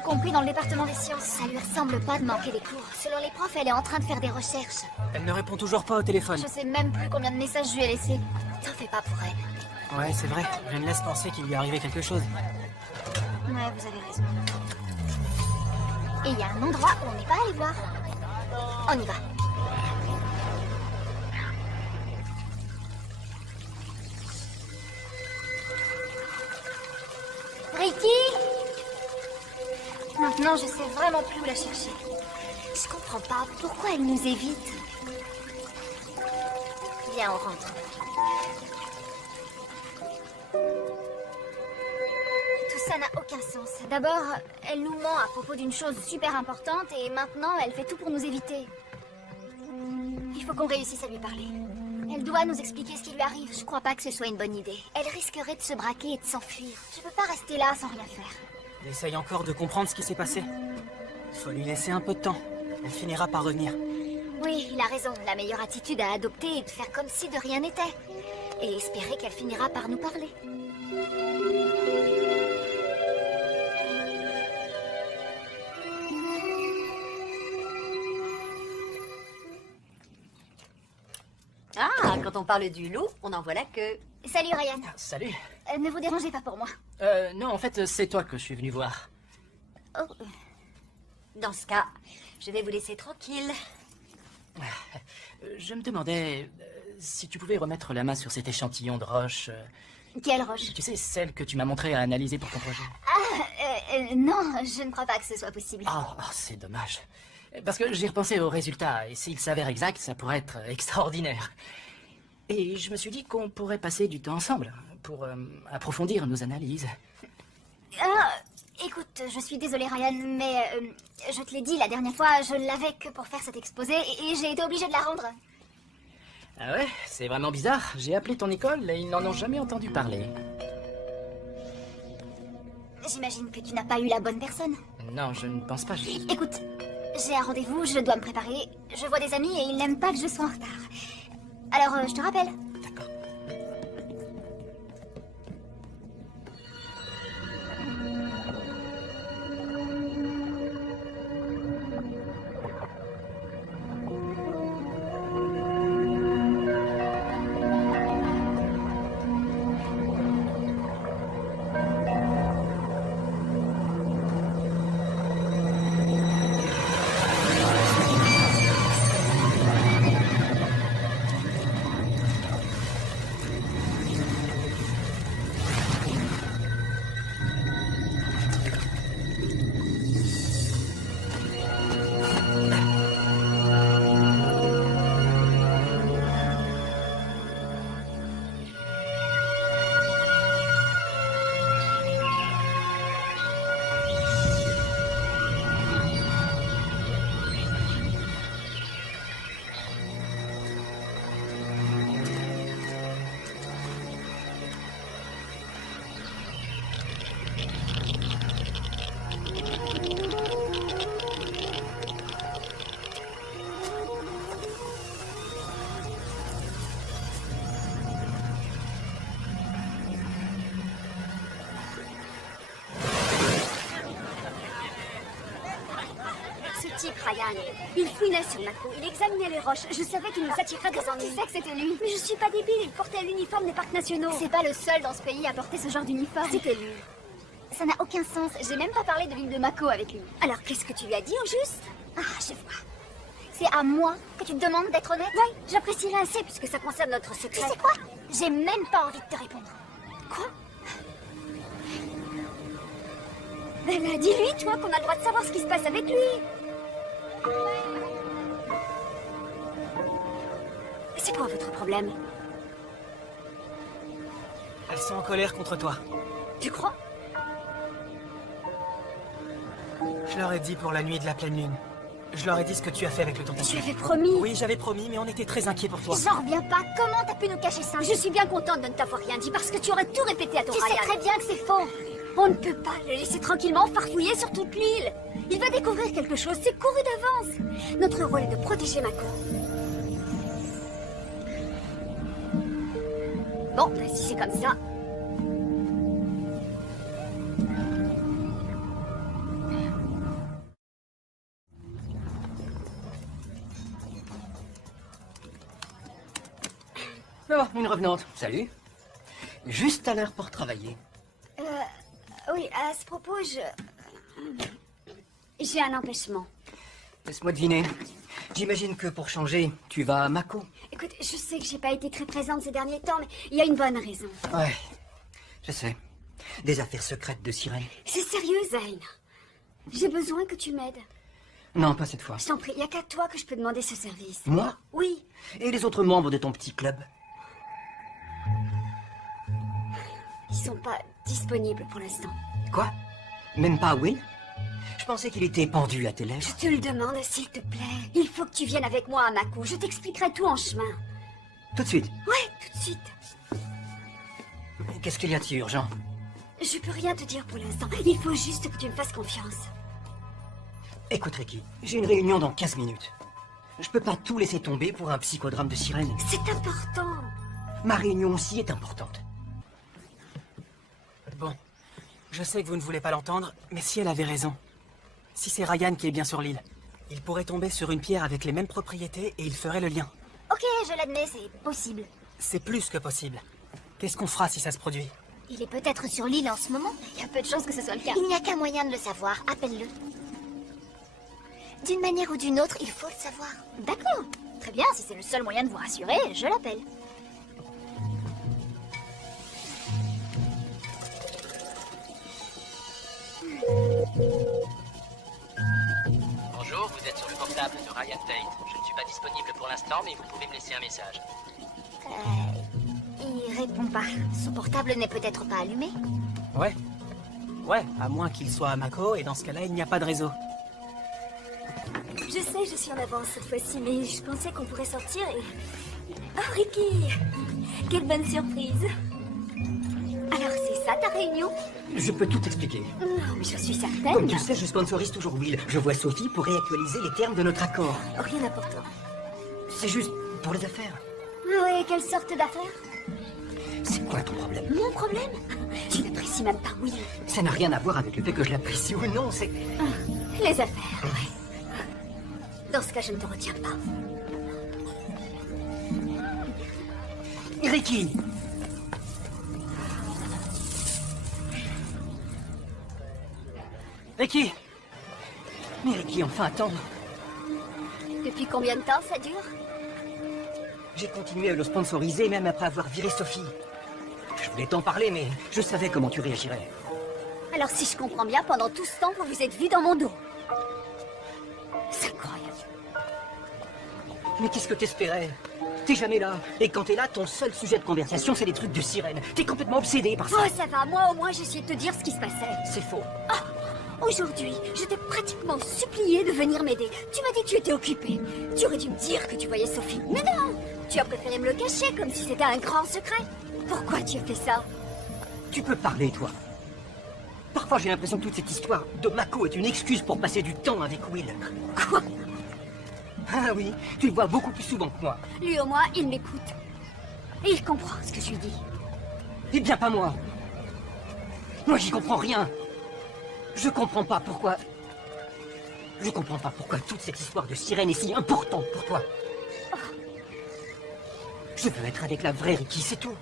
y compris dans le département des sciences. Ça lui ressemble pas de manquer des cours. Selon les profs, elle est en train de faire des recherches. Elle ne répond toujours pas au téléphone. Je sais même plus combien de messages je lui ai laissés. T'en fais pas pour elle. Ouais, c'est vrai. Je me laisse penser qu'il lui est arrivé quelque chose. Ouais, vous avez raison. Et il y a un endroit où on n'est pas allé voir. On y va. Ricky! Maintenant, je sais vraiment plus où la chercher. Je comprends pas pourquoi elle nous évite. Viens, on rentre. Tout ça n'a aucun sens. D'abord, elle nous ment à propos d'une chose super importante et maintenant, elle fait tout pour nous éviter. Il faut qu'on réussisse à lui parler. Elle doit nous expliquer ce qui lui arrive. Je crois pas que ce soit une bonne idée. Elle risquerait de se braquer et de s'enfuir. Je peux pas rester là sans rien faire. Elle essaye encore de comprendre ce qui s'est passé. Faut lui laisser un peu de temps. Elle finira par revenir. Oui, il a raison. La meilleure attitude à adopter est de faire comme si de rien n'était. Et espérer qu'elle finira par nous parler. Ah, quand on parle du loup, on en voit la queue. Salut Ryan. Salut. Ne vous dérangez pas pour moi. Non, en fait, c'est toi que je suis venu voir. Oh. Dans ce cas, je vais vous laisser tranquille. Je me demandais si tu pouvais remettre la main sur cet échantillon de roche. Quelle roche? Tu sais, celle que tu m'as montrée à analyser pour ton projet. Non, je ne crois pas que ce soit possible. Oh, c'est dommage. Parce que j'ai repensé aux résultats, et s'il s'avère exact, ça pourrait être extraordinaire. Et je me suis dit qu'on pourrait passer du temps ensemble, pour approfondir nos analyses. Écoute, je suis désolée Ryan, mais je te l'ai dit la dernière fois, je l'avais que pour faire cet exposé et j'ai été obligée de la rendre. Ah ouais, c'est vraiment bizarre. J'ai appelé ton école et ils n'en ont jamais entendu parler. J'imagine que tu n'as pas eu la bonne personne. Non, je ne pense pas. Écoute, j'ai un rendez-vous, je dois me préparer. Je vois des amis et ils n'aiment pas que je sois en retard. Alors, je te rappelle. D'accord. Ryan. Il fouinait sur Mako, il examinait les roches. Je savais qu'il nous attirerait des ennuis. Tu sais que c'était lui. Mais je suis pas débile, il portait l'uniforme des parcs nationaux. C'est pas le seul dans ce pays à porter ce genre d'uniforme. C'était lui. Ça n'a aucun sens. J'ai même pas parlé de l'île de Mako avec lui. Alors qu'est-ce que tu lui as dit au juste? Ah, je vois. C'est à moi que tu te demandes d'être honnête? Oui, j'apprécierais assez puisque ça concerne notre secret. Tu sais quoi? J'ai même pas envie de te répondre. Quoi? Ben, dis-lui, toi, qu'on a le droit de savoir ce qui se passe avec lui. C'est quoi votre problème? Elles sont en colère contre toi. Tu crois? Je leur ai dit pour la nuit de la pleine lune. Je leur ai dit ce que tu as fait avec le Tu tentative. avais promis. Oui, j'avais promis, mais on était très inquiets pour toi. J'en reviens pas. Comment t'as pu nous cacher ça? Je suis bien contente de ne t'avoir rien dit parce que tu aurais tout répété à ton Tu sais Ryan. très bien que c'est faux. On ne peut pas le laisser tranquillement farfouiller sur toute l'île. Il va découvrir quelque chose, c'est couru d'avance. Notre rôle est de protéger Mako. Bon, ben, si c'est comme ça... Oh, une revenante. Salut. Juste à l'heure pour travailler. Oui, à ce propos, j'ai un empêchement. Laisse-moi deviner. J'imagine que pour changer, tu vas à Mako. Écoute, je sais que j'ai pas été très présente ces derniers temps, mais il y a une bonne raison. Ouais, je sais. Des affaires secrètes de sirène. C'est sérieux, Zayn. J'ai besoin que tu m'aides. Non, pas cette fois. Je t'en prie, il n'y a qu'à toi que je peux demander ce service. Moi? Oui. Et les autres membres de ton petit club? Ils sont pas disponibles pour l'instant. Quoi? Même pas Will? Je pensais qu'il était pendu à tes lèvres. Je te le demande, s'il te plaît. Il faut que tu viennes avec moi à Mako. Je t'expliquerai tout en chemin. Tout de suite. Ouais, tout de suite. Qu'est-ce qu'il y a de si urgent? Je peux rien te dire pour l'instant. Il faut juste que tu me fasses confiance. Écoute, Ricky, j'ai une réunion dans 15 minutes. Je peux pas tout laisser tomber pour un psychodrame de sirène. C'est important. Ma réunion aussi est importante. Bon, je sais que vous ne voulez pas l'entendre, mais si elle avait raison. Si c'est Ryan qui est bien sur l'île, il pourrait tomber sur une pierre avec les mêmes propriétés et il ferait le lien. Ok, je l'admets, c'est possible. C'est plus que possible. Qu'est-ce qu'on fera si ça se produit? Il est peut-être sur l'île en ce moment. Il y a peu de chances que ce soit le cas. Il n'y a qu'un moyen de le savoir. Appelle-le. D'une manière ou d'une autre, il faut le savoir. D'accord. Très bien, si c'est le seul moyen de vous rassurer, je l'appelle. Bonjour, vous êtes sur le portable de Ryan Tate. Je ne suis pas disponible pour l'instant, mais vous pouvez me laisser un message. Il répond pas. Son portable n'est peut-être pas allumé. Ouais. Ouais, à moins qu'il soit à Mako, et dans ce cas-là, il n'y a pas de réseau. Je sais, je suis en avance cette fois-ci, mais je pensais qu'on pourrait sortir et... Oh, Ricky! Quelle bonne surprise! Alors, c'est ça ta réunion? Je peux tout expliquer. Non, mais je suis certaine. Comme tu le sais, je sponsorise toujours Will. Je vois Sophie pour réactualiser les termes de notre accord. Rien d'important. C'est juste pour les affaires. Oui, quelle sorte d'affaire? C'est quoi ton problème? Mon problème? Tu n'apprécies même pas Will. Ça n'a rien à voir avec le fait que je l'apprécie ou non, c'est... Les affaires, ouais. Dans ce cas, je ne te retiens pas. Ricky! Ricky! Mais Ricky, enfin, attends. Depuis combien de temps ça dure? J'ai continué à le sponsoriser même après avoir viré Sophie. Je voulais t'en parler, mais je savais comment tu réagirais. Alors, si je comprends bien, pendant tout ce temps, vous vous êtes vus dans mon dos. C'est incroyable. Mais qu'est-ce que t'espérais? T'es jamais là. Et quand t'es là, ton seul sujet de conversation, c'est des trucs de sirène. T'es complètement obsédé par ça. Oh, ça va. Moi, au moins, j'ai essayé de te dire ce qui se passait. C'est faux. Aujourd'hui, je t'ai pratiquement supplié de venir m'aider. Tu m'as dit que tu étais occupé. Tu aurais dû me dire que tu voyais Sophie. Mais non! Tu as préféré me le cacher, comme si c'était un grand secret. Pourquoi tu as fait ça? Tu peux parler, toi. Parfois, j'ai l'impression que toute cette histoire de Mako est une excuse pour passer du temps avec Will. Quoi? Ah oui, tu le vois beaucoup plus souvent que moi. Lui, au moins, il m'écoute. Et il comprend ce que je lui dis. Eh bien, pas moi. Moi, j'y comprends rien. Je comprends pas pourquoi... Je comprends pas pourquoi toute cette histoire de sirène est si importante pour toi. Je veux être avec la vraie Ricky, c'est tout.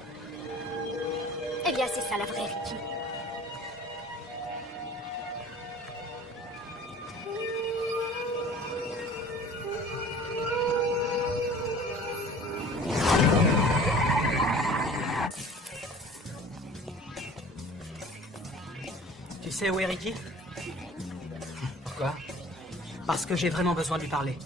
Eh bien, c'est ça la vraie Ricky. Tu sais où est Ricky? Pourquoi? Parce que j'ai vraiment besoin de lui parler.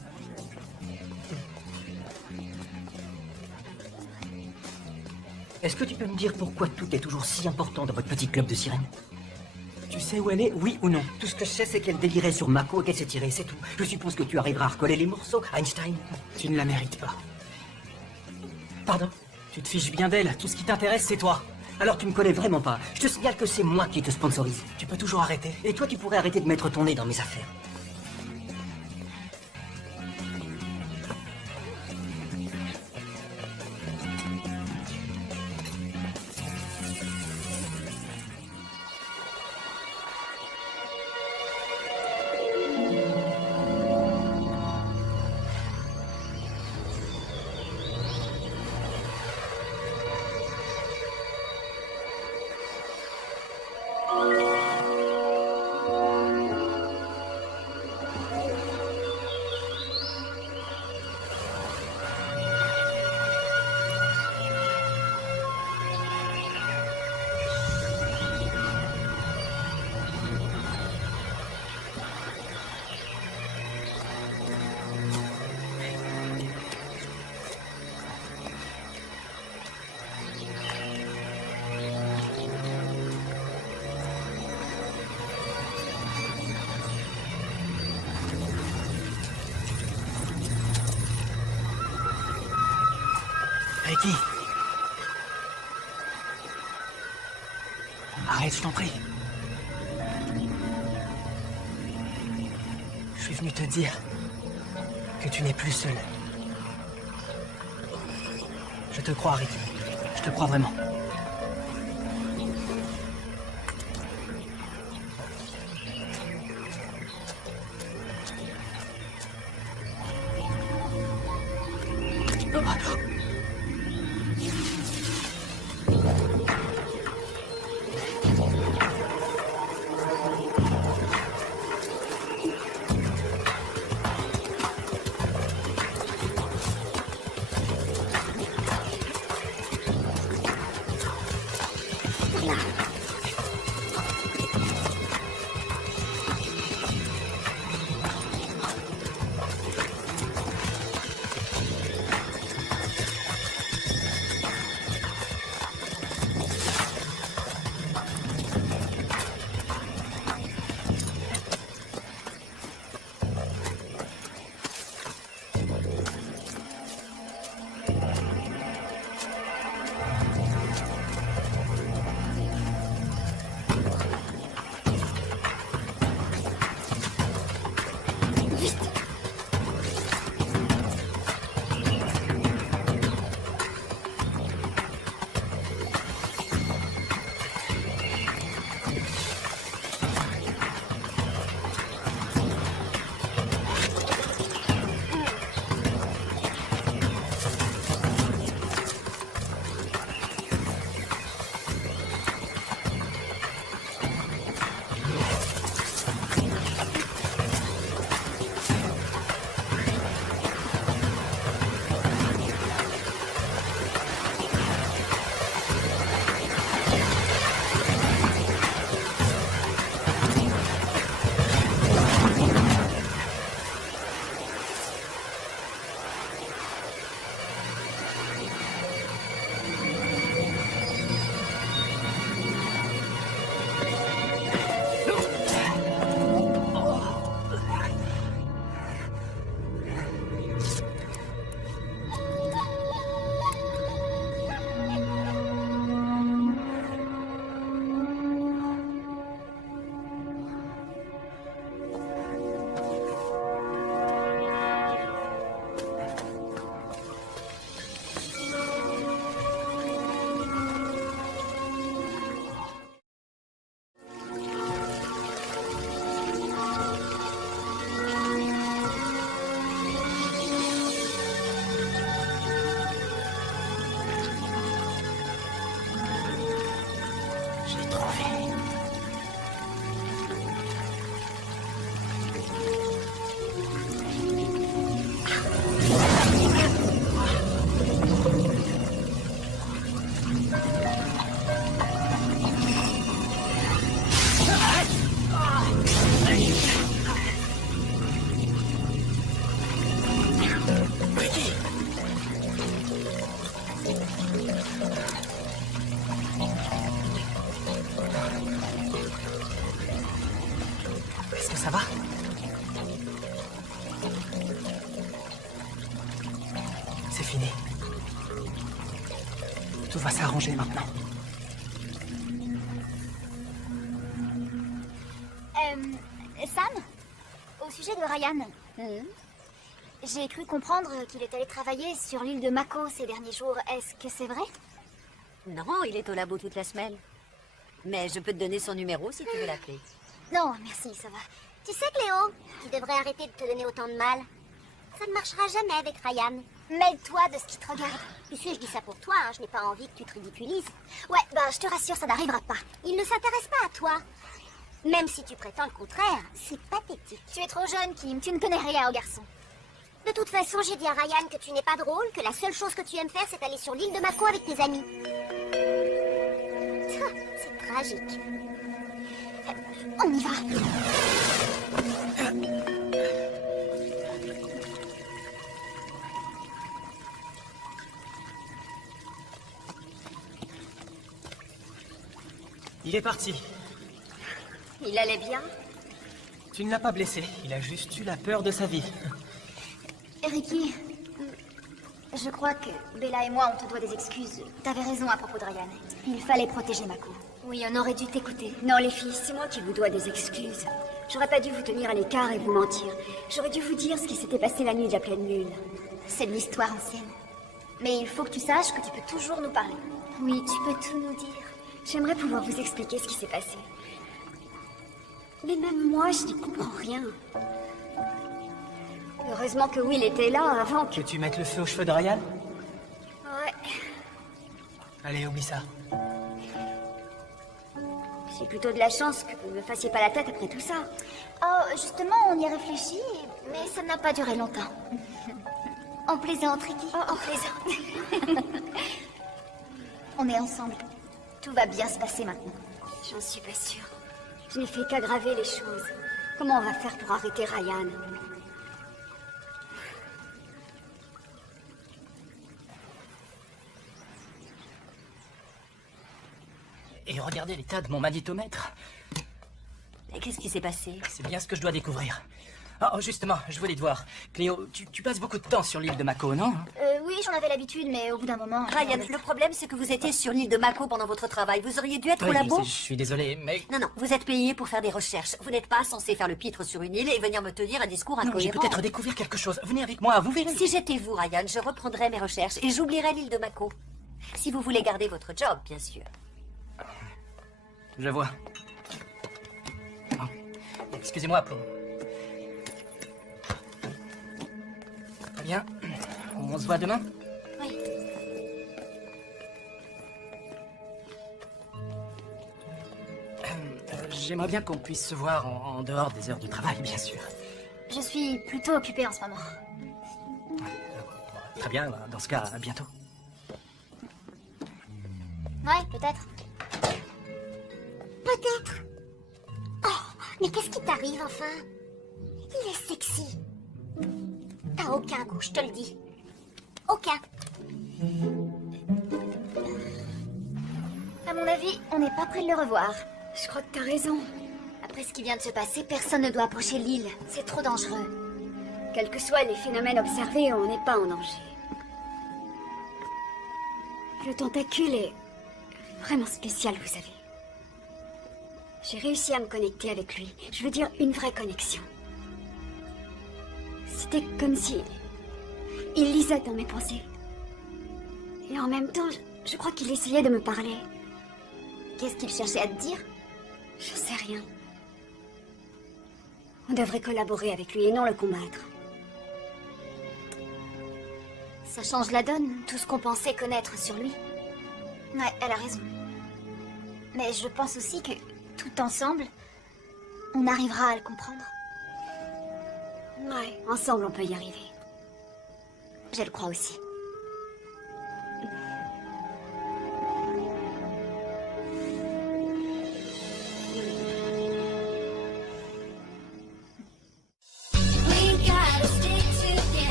Est-ce que tu peux me dire pourquoi tout est toujours si important dans votre petit club de sirènes? Tu sais où elle est, oui ou non? Tout ce que je sais, c'est qu'elle délirait sur Mako et qu'elle s'est tirée, c'est tout. Je suppose que tu arriveras à recoller les morceaux, Einstein. Tu ne la mérites pas. Pardon? Tu te fiches bien d'elle, tout ce qui t'intéresse, c'est toi. Alors tu me connais vraiment pas. Je te signale que c'est moi qui te sponsorise. Tu peux toujours arrêter. Et toi, tu pourrais arrêter de mettre ton nez dans mes affaires. Ricky. Arrête, je t'en prie. Je suis venu te dire que tu n'es plus seul. Je te crois, Ricky. Je te crois vraiment. Ça va? C'est fini. Tout va s'arranger maintenant. Sam, au sujet de Ryan, j'ai cru comprendre qu'il est allé travailler sur l'île de Mako ces derniers jours. Est-ce que c'est vrai? Non, il est au labo toute la semaine. Mais je peux te donner son numéro si tu veux l'appeler. Non, merci, ça va. Tu sais, Cléo, tu devrais arrêter de te donner autant de mal. Ça ne marchera jamais avec Ryan. Mêle-toi de ce qui te regarde. Tu sais, je dis ça pour toi, hein, je n'ai pas envie que tu te ridiculises. Ouais, bah je te rassure, ça n'arrivera pas. Il ne s'intéresse pas à toi. Même si tu prétends le contraire, c'est pathétique. Tu es trop jeune, Kim, tu ne connais rien aux garçons. De toute façon, j'ai dit à Ryan que tu n'es pas drôle, que la seule chose que tu aimes faire, c'est aller sur l'île de Mako avec tes amis. C'est tragique. On y va. Il est parti. Il allait bien? Tu ne l'as pas blessé. Il a juste eu la peur de sa vie. Ricky, Je crois que Bella et moi, on te doit des excuses. T'avais raison à propos de Ryan. Il fallait protéger Mako. Oui, on aurait dû t'écouter. Non, les filles, c'est moi qui vous dois des excuses. J'aurais pas dû vous tenir à l'écart et vous mentir. J'aurais dû vous dire ce qui s'était passé la nuit de la pleine lune. C'est de l'histoire ancienne. Mais il faut que tu saches que tu peux toujours nous parler. Oui, tu peux tout nous dire. J'aimerais pouvoir vous expliquer ce qui s'est passé. Mais même moi, je n'y comprends rien. Heureusement que Will était là avant que... Que tu mettes le feu aux cheveux de Ryan? Ouais, Allez, oublie ça. j'ai plutôt de la chance que vous ne me fassiez pas la tête après tout ça. Oh, justement, on y réfléchit, mais ça n'a pas duré longtemps. On plaisante, Ricky. Oh, on plaisante. On est ensemble. Tout va bien se passer maintenant. J'en suis pas sûre. Je n'ai fait qu'aggraver les choses. Comment on va faire pour arrêter Ryan? Et regardez l'état de mon magnétomètre. Et qu'est-ce qui s'est passé? C'est bien ce que je dois découvrir. Oh, justement, je voulais te voir. Cléo, tu passes beaucoup de temps sur l'île de Mako, non? Oui, j'en avais l'habitude, mais au bout d'un moment... Ryan, le problème c'est que vous étiez sur l'île de Mako pendant votre travail. Vous auriez dû être au Oui, labo. je suis désolé, mais... Non, vous êtes payé pour faire des recherches. Vous n'êtes pas censé faire le pitre sur une île et venir me tenir un discours Non, j'ai incohérent. peut-être découvert quelque chose. Venez avec moi, vous verrez. Si j'étais vous, Ryan, je reprendrais mes recherches et j'oublierais l'île de Mako. Si vous voulez garder votre job, bien sûr. Je vois. Oh, excusez-moi pour... Très bien. On se voit demain? Oui. J'aimerais bien qu'on puisse se voir en dehors des heures de travail, bien sûr. Je suis plutôt occupée en ce moment. Très bien, dans ce cas, à bientôt. Ouais, peut-être. Peut-être. Oh, mais qu'est-ce qui t'arrive enfin? Il est sexy. T'as aucun goût, je te le dis. Aucun. À mon avis, on n'est pas près de le revoir. Je crois que t'as raison. Après ce qui vient de se passer, personne ne doit approcher l'île. C'est trop dangereux. Quels que soient les phénomènes observés, on n'est pas en danger. Le tentacule est vraiment spécial, vous savez. J'ai réussi à me connecter avec lui. Je veux dire, une vraie connexion. C'était comme si... il lisait dans mes pensées. Et en même temps, je crois qu'il essayait de me parler. Qu'est-ce qu'il cherchait à te dire? Je sais rien. On devrait collaborer avec lui et non le combattre. Ça change la donne, tout ce qu'on pensait connaître sur lui. Ouais, elle a raison. Mais je pense aussi que, tout ensemble, on arrivera à le comprendre. Ouais, ensemble on peut y arriver. Je le crois aussi.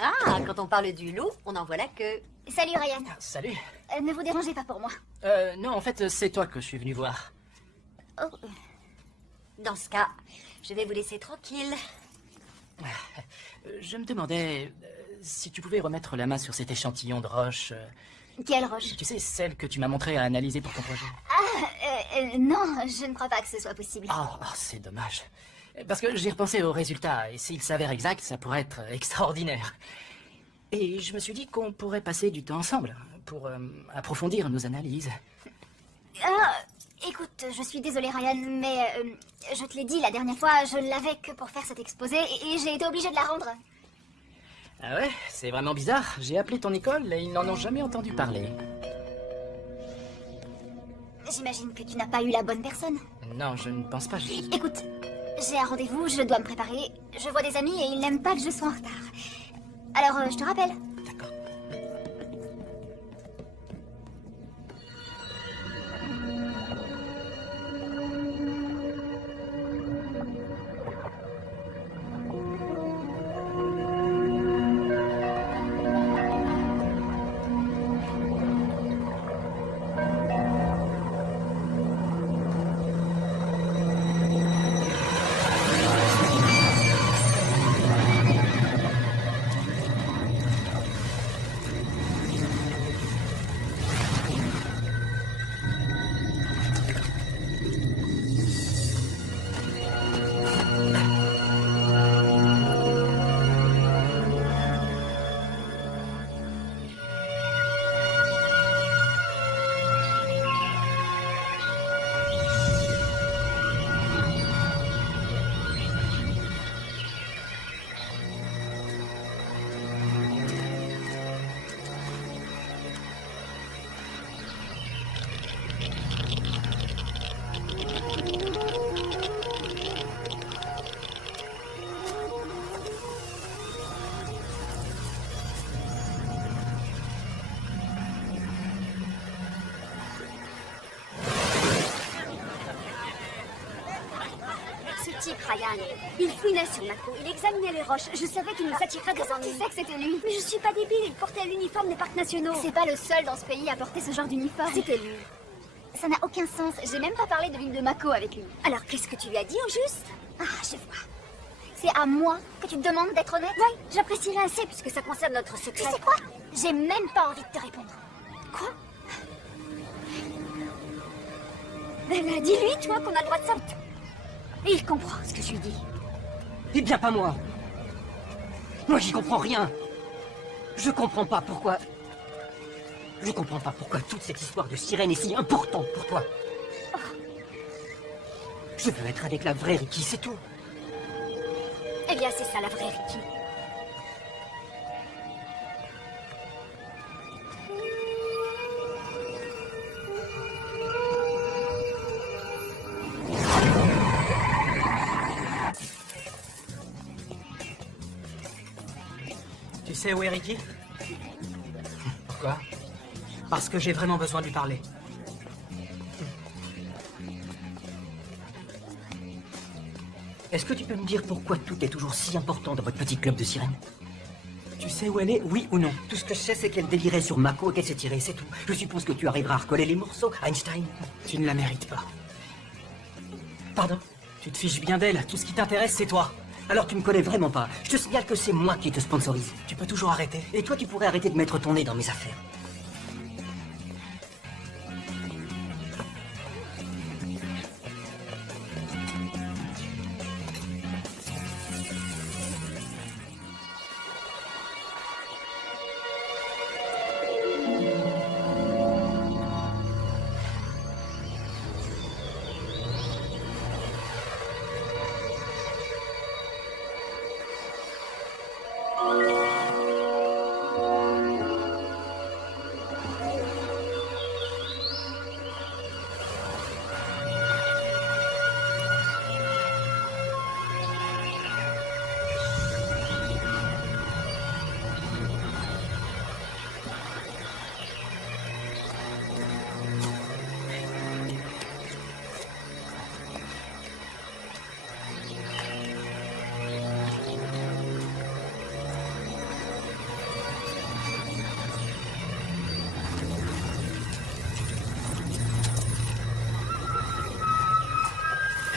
Ah, quand on parle du loup, on en voit la queue. Salut Ryan. Salut. Ne vous dérangez pas pour moi. Non, en fait, c'est toi que je suis venu voir. Oh, Dans ce cas, je vais vous laisser tranquille. Je me demandais si tu pouvais remettre la main sur cet échantillon de roche... Quelle roche? Tu sais, celle que tu m'as montrée à analyser pour ton projet. Non, je ne crois pas que ce soit possible. C'est dommage. Parce que j'ai repensé aux résultats, et s'il s'avère exact, ça pourrait être extraordinaire. Et je me suis dit qu'on pourrait passer du temps ensemble, pour approfondir nos analyses. Écoute, je suis désolée Ryan, mais je te l'ai dit la dernière fois, je l'avais que pour faire cet exposé, et j'ai été obligée de la rendre. Ah ouais, c'est vraiment bizarre. J'ai appelé ton école et ils n'en ont jamais entendu parler. J'imagine que tu n'as pas eu la bonne personne. Non, je ne pense pas. Écoute, j'ai un rendez-vous, je dois me préparer. Je vois des amis et ils n'aiment pas que je sois en retard. Alors, je te rappelle. D'accord. Ryan. Il fouinait sur Mako, il examinait les roches. Je savais qu'il nous attirerait des ennuis. Tu sais que c'était lui. Mais je suis pas débile, il portait l'uniforme des parcs nationaux. C'est pas le seul dans ce pays à porter ce genre d'uniforme. C'était lui. Ça n'a aucun sens. J'ai même pas parlé de l'île de Mako avec lui. Alors qu'est-ce que tu lui as dit au juste? Je vois. C'est à moi que tu te demandes d'être honnête? Oui, j'apprécierais assez puisque ça concerne notre secret. Tu sais quoi? J'ai même pas envie de te répondre. Quoi? Dis-lui, toi, qu'on a le droit de ça. Et il comprend ce que je lui dis. Eh bien, pas moi. Moi, j'y comprends rien. Je comprends pas pourquoi... Je comprends pas pourquoi toute cette histoire de sirène est si importante pour toi. Je veux être avec la vraie Ricky, c'est tout. Eh bien, c'est ça, la vraie Ricky. Tu sais où est Ricky? Pourquoi? Parce que j'ai vraiment besoin de lui parler. Est-ce que tu peux me dire pourquoi tout est toujours si important dans votre petit club de sirènes? Tu sais où elle est, oui ou non? Tout ce que je sais, c'est qu'elle délirait sur Mako et qu'elle s'est tirée, c'est tout. Je suppose que tu arriveras à recoller les morceaux, Einstein. Tu ne la mérites pas. Pardon? Tu te fiches bien d'elle, tout ce qui t'intéresse, c'est toi. Alors tu me connais vraiment pas. Je te signale que c'est moi qui te sponsorise. Tu peux toujours arrêter. Et toi, tu pourrais arrêter de mettre ton nez dans mes affaires.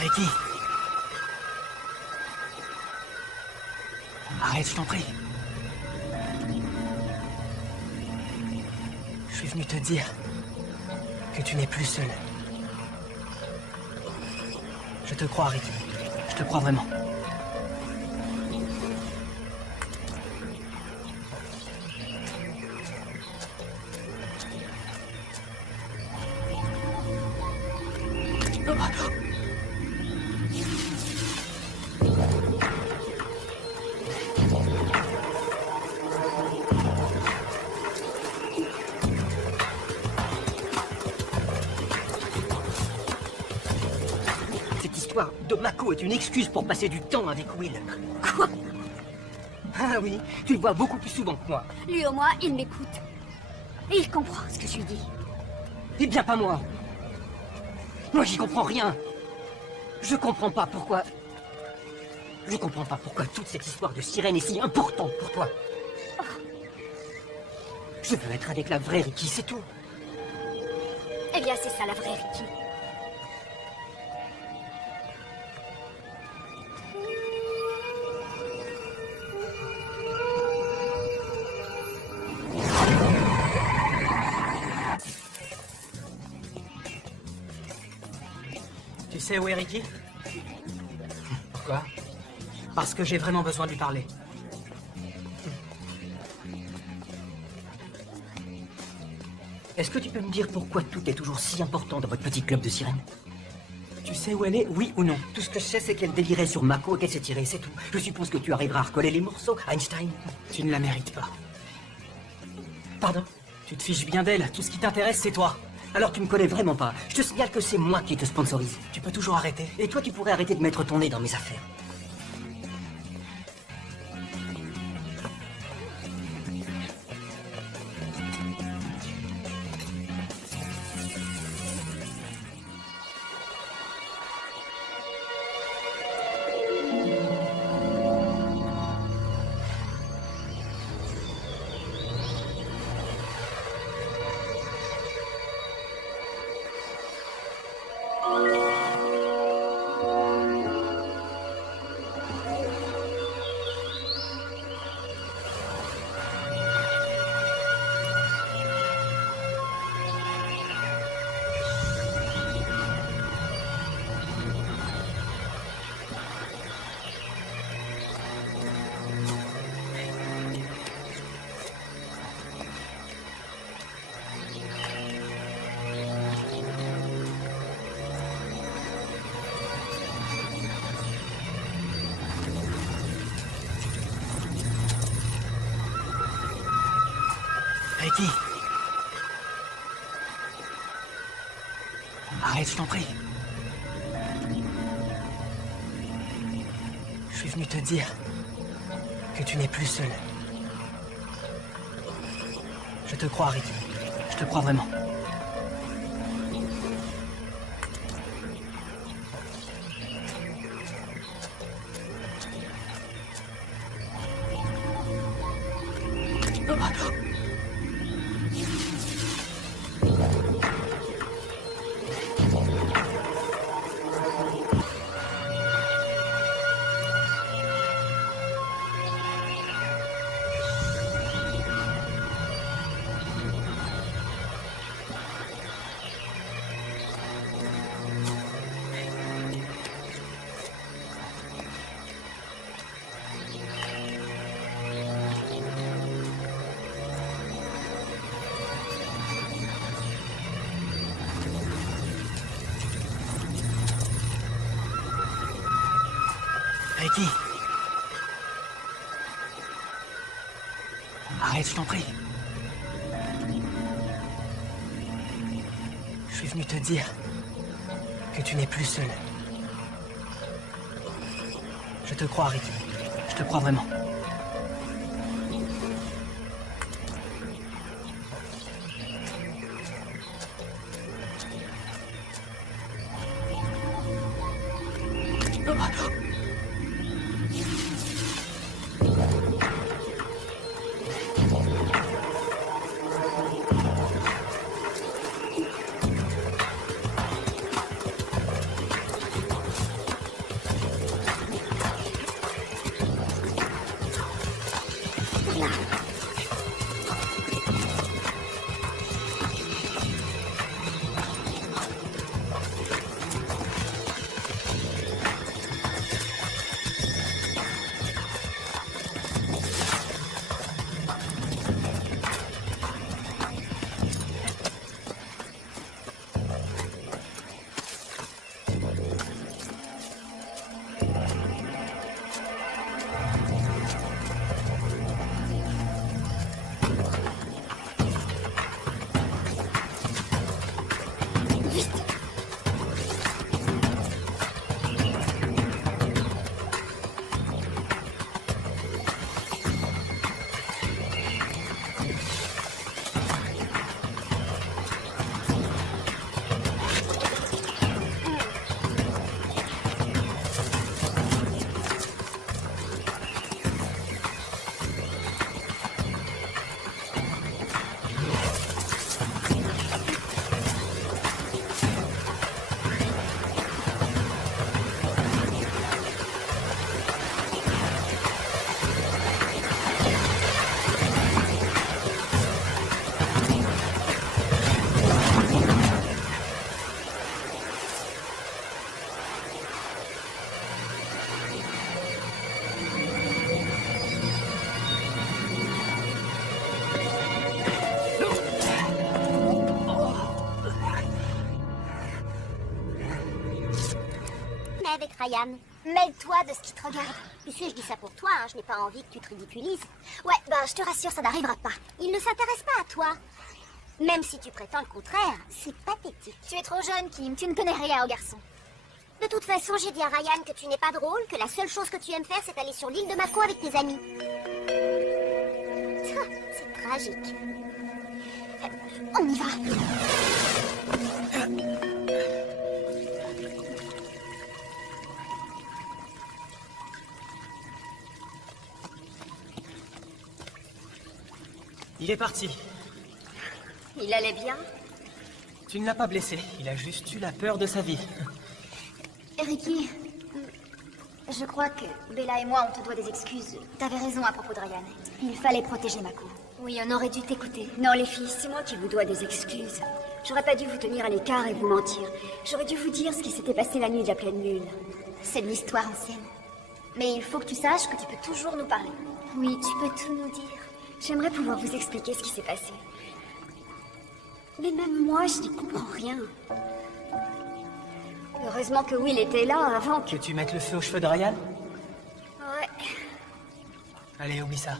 Ricky. Arrête, je t'en prie. Je suis venu te dire que tu n'es plus seul. Je te crois, Ricky. Je te crois vraiment. Cette histoire de Mako est une excuse pour passer du temps avec Will. Quoi? Ah oui, tu le vois beaucoup plus souvent que moi. Lui au moins, il m'écoute. Et il comprend ce que je lui dis. Eh bien, pas moi. Moi, j'y comprends rien. Je comprends pas pourquoi... Je comprends pas pourquoi toute cette histoire de sirène est si importante pour toi. Je veux être avec la vraie Ricky, c'est tout. Eh bien, c'est ça la vraie Ricky. Tu sais où est Ricky? Pourquoi? Parce que j'ai vraiment besoin de lui parler. Est-ce que tu peux me dire pourquoi tout est toujours si important dans votre petit club de sirènes? Tu sais où elle est, oui ou non? Tout ce que je sais, c'est qu'elle délirait sur Mako et qu'elle s'est tirée, c'est tout. Je suppose que tu arriveras à recoller les morceaux, Einstein. Tu ne la mérites pas. Pardon? Tu te fiches bien d'elle, tout ce qui t'intéresse, c'est toi. Alors tu me connais vraiment pas. Je te signale que c'est moi qui te sponsorise. Tu peux toujours arrêter. Et toi, tu pourrais arrêter de mettre ton nez dans mes affaires. Ricky. Arrête, je t'en prie. Je suis venu te dire que tu n'es plus seul. Je te crois, Ricky. Je te crois vraiment. Ricky. Arrête, je t'en prie. Je suis venu te dire que tu n'es plus seul. Je te crois, Ricky. Je te crois vraiment. Ryan. Mêle-toi de ce qui te regarde. Tu sais, je dis ça pour toi, hein, je n'ai pas envie que tu te ridiculises. Ouais, bah je te rassure, ça n'arrivera pas. Il ne s'intéresse pas à toi. Même si tu prétends le contraire, c'est pathétique. Tu es trop jeune, Kim, tu ne connais rien aux garçons. De toute façon, j'ai dit à Ryan que tu n'es pas drôle, que la seule chose que tu aimes faire, c'est aller sur l'île de Mako avec tes amis. C'est tragique. On y va. Il est parti. Il allait bien? Tu ne l'as pas blessé. Il a juste eu la peur de sa vie. Ricky, je crois que Bella et moi, on te doit des excuses. T'avais raison à propos de Ryan. Il fallait protéger Mako. Oui, on aurait dû t'écouter. Non, les filles, c'est moi qui vous dois des excuses. J'aurais pas dû vous tenir à l'écart et vous mentir. J'aurais dû vous dire ce qui s'était passé la nuit de la pleine lune. C'est de l'histoire ancienne. Mais il faut que tu saches que tu peux toujours nous parler. Oui, tu peux tout nous dire. J'aimerais pouvoir vous expliquer ce qui s'est passé. Mais même moi, je n'y comprends rien. Heureusement que Will était là avant que... Que tu mettes le feu aux cheveux de Ryan? Ouais, Allez, oublie ça.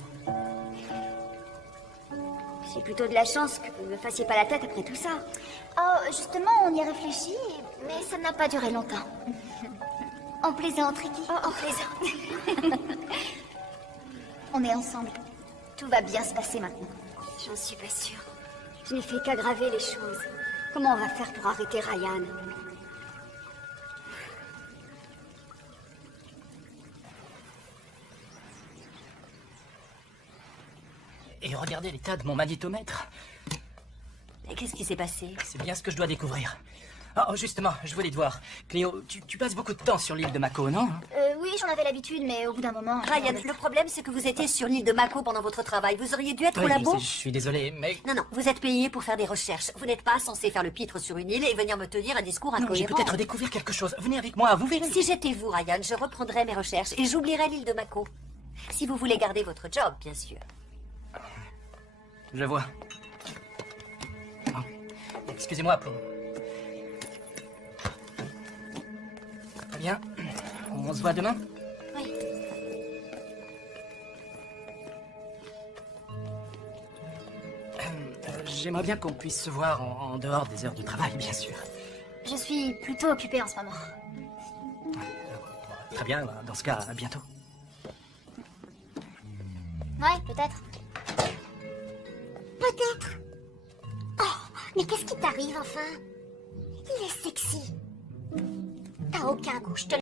j'ai plutôt de la chance que vous ne me fassiez pas la tête après tout ça. Oh, justement, on y réfléchit, mais ça n'a pas duré longtemps. On plaisante, Ricky. Oh, on plaisante. On est ensemble. Tout va bien se passer maintenant. J'en suis pas sûre. Je n'ai fait qu'aggraver les choses. Comment on va faire pour arrêter Ryan? Et regardez l'état de mon magnétomètre. Et qu'est-ce qui s'est passé? C'est bien ce que je dois découvrir. Oh, justement, je voulais te voir. Cléo, tu passes beaucoup de temps sur l'île de Mako, non? Oui, j'en avais l'habitude, mais au bout d'un moment... Ryan, le problème c'est que vous étiez sur l'île de Mako pendant votre travail. Vous auriez dû être au Oui, labo. je suis désolé, mais... Non, non, vous êtes payé pour faire des recherches. Vous n'êtes pas censé faire le pitre sur une île et venir me tenir un discours Non, j'ai incohérent. peut-être découvert quelque chose. Venez avec moi, vous verrez. Si j'étais vous, Ryan, je reprendrais mes recherches et j'oublierais l'île de Mako. Si vous voulez garder votre job, bien sûr. Je vois. Bon. Excusez-moi pour... Très bien. On se voit demain? Oui. J'aimerais bien qu'on puisse se voir en dehors des heures de travail, bien sûr. Je suis plutôt occupée en ce moment. Très bien, dans ce cas, à bientôt. Ouais, peut-être. Peut-être. Oh, mais qu'est-ce qui t'arrive enfin? Il est sexy. T'as aucun goût, je te le